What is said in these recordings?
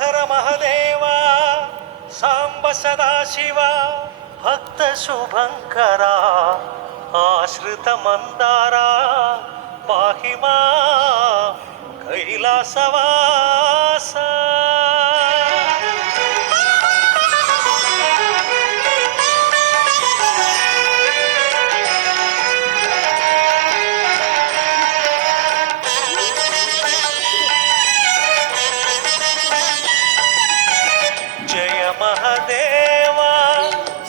హర మహదేవ సాంబ సదాశివ భక్త శుభంకర ఆశ్రిత మందార పాహిమా కైలాసవాస. జయ మహదేవ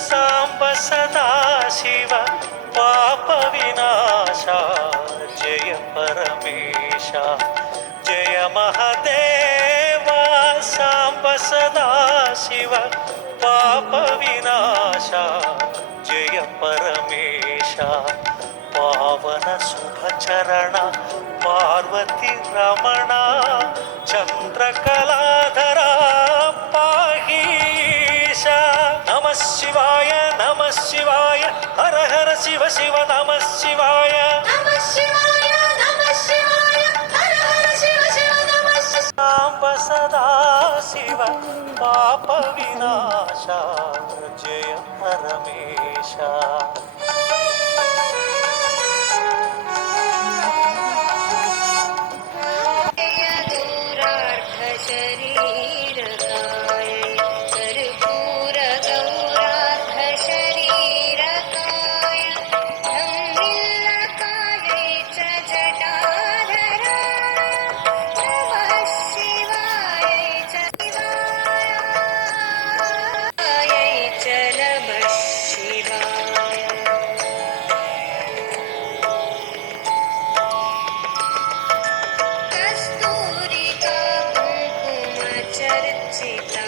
సాంబ సదాశివ పాప వినాశ జయ పరమేశ. జయ మహదేవ సాంబ సదాశివ పాప వినాశ జయ పరమేశ. పావన శుభచరణ పార్వతి రమణ చంద్రకళాధర పాహీశ. నమ శివాయ నమ శివాయ హర హర శివ శివ నమ శివాయ. సాంబ సదాశివ పాప వినాశ జయ పరమేశ. कस्तूरिका कुङ्कुमचर्चिता